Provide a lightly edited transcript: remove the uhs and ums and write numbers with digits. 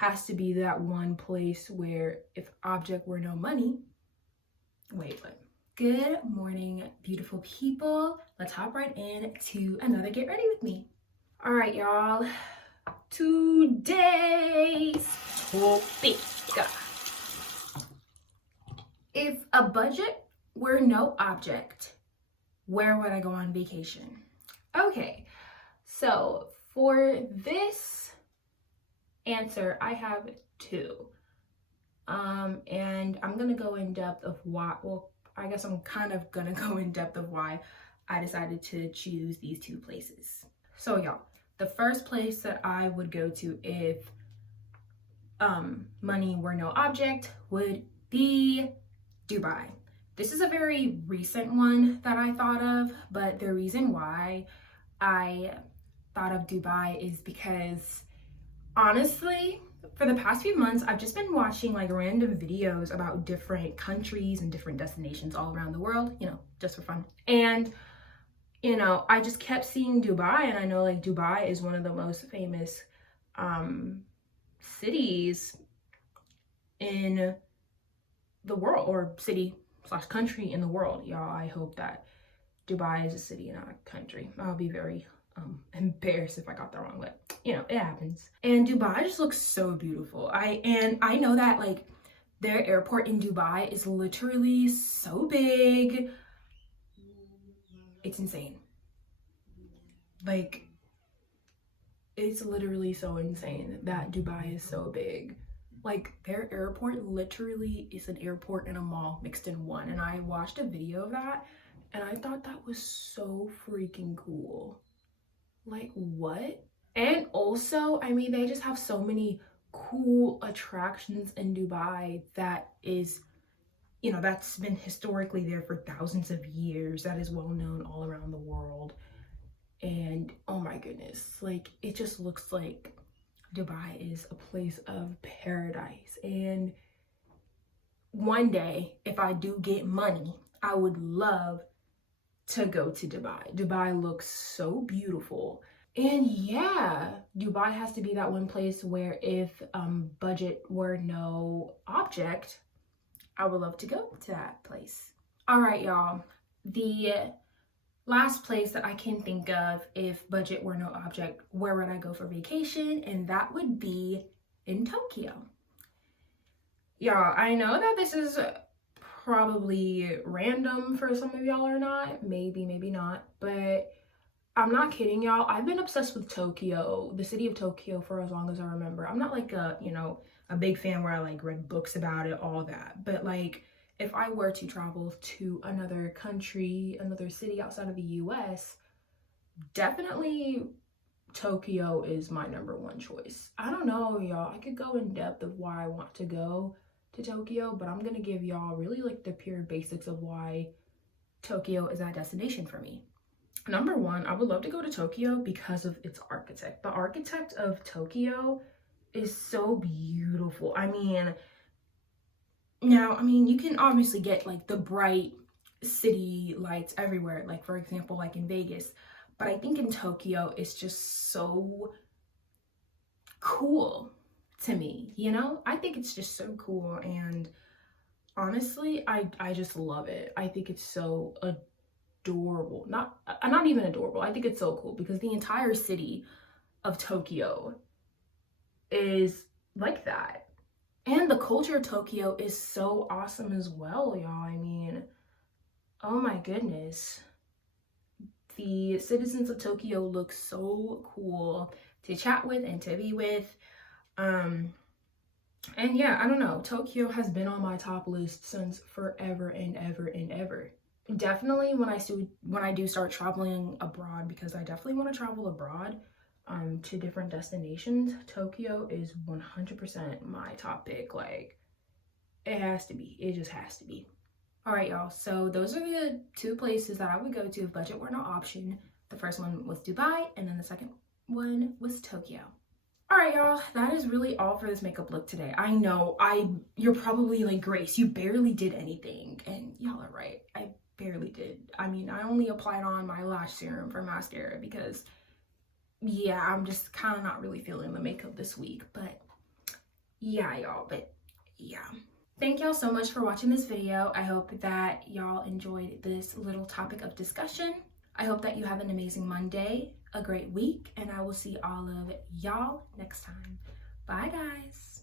has to be that one place where if object were no money, wait, what? Good morning, beautiful people. Let's hop right in to another Get Ready With Me. All right, y'all. Today's topic. If a budget were no object, where would I go on vacation? Okay, so for this answer, I have two. And I'm gonna go in depth of why. Well, I guess I'm kind of gonna go in depth of why I decided to choose these two places. So y'all, the first place that I would go to if money were no object would be Dubai. This is a very recent one that I thought of, but the reason why I thought of Dubai is because honestly, for the past few months, I've just been watching like random videos about different countries and different destinations all around the world, just for fun. And, I just kept seeing Dubai, and I know like Dubai is one of the most famous cities in the world, or city/country in the world. Y'all, I hope that Dubai is a city and not a country. I'll be very embarrassed if I got that wrong, but it happens. And Dubai just looks so beautiful. I know that like their airport in Dubai is literally so big. It's insane. Like, it's literally so insane that Dubai is so big. Like, their airport literally is an airport and a mall mixed in one. And I watched a video of that and I thought that was so freaking cool. Like, what? And also, I mean, they just have so many cool attractions in Dubai that is, that's been historically there for thousands of years. That is well known all around the world. And oh my goodness, like, it just looks like Dubai is a place of paradise. And one day, if I do get money, I would love to go to Dubai. Dubai looks so beautiful. And yeah, Dubai has to be that one place where if budget were no object, I would love to go to that place. All right, y'all. The last place that I can think of if budget were no object, where would I go for vacation? And that would be in Tokyo. Y'all, I know that this is probably random for some of y'all or not. Maybe not. But I'm not kidding, y'all. I've been obsessed with Tokyo, the city of Tokyo, for as long as I remember. I'm not like a big fan where I like read books about it, all that. But like, if I were to travel to another country, another city outside of the US, definitely Tokyo is my number one choice. I don't know, y'all. I could go in depth of why I want to go to Tokyo, but I'm gonna give y'all really like the pure basics of why Tokyo is that destination for me. Number one, I would love to go to Tokyo because of its architect. The architect of Tokyo is so beautiful. You can obviously get like the bright city lights everywhere, like for example, like in Vegas. But I think in Tokyo, it's just so cool to me, I think it's just so cool. And honestly, I just love it. I think it's so adorable. Not even adorable. I think it's so cool because the entire city of Tokyo is like that. And the culture of Tokyo is so awesome as well, y'all. Oh my goodness. The citizens of Tokyo look so cool to chat with and to be with. And yeah, I don't know. Tokyo has been on my top list since forever and ever and ever. Definitely when I do start traveling abroad, because I definitely want to travel abroad to different destinations, Tokyo is 100% my top pick. Like, it has to be. It just has to be. All right, y'all. So those are the two places that I would go to if budget were no option. The first one was Dubai, and then the second one was Tokyo. All right, y'all, that is really all for this makeup look today. I know you're probably like, Grace, you barely did anything. And y'all are right. I barely did. I only applied on my lash serum for mascara because, yeah, I'm just kind of not really feeling the makeup this week. But yeah, y'all, but yeah. Thank y'all so much for watching this video. I hope that y'all enjoyed this little topic of discussion. I hope that you have an amazing Monday, a great week, and I will see all of y'all next time. Bye, guys.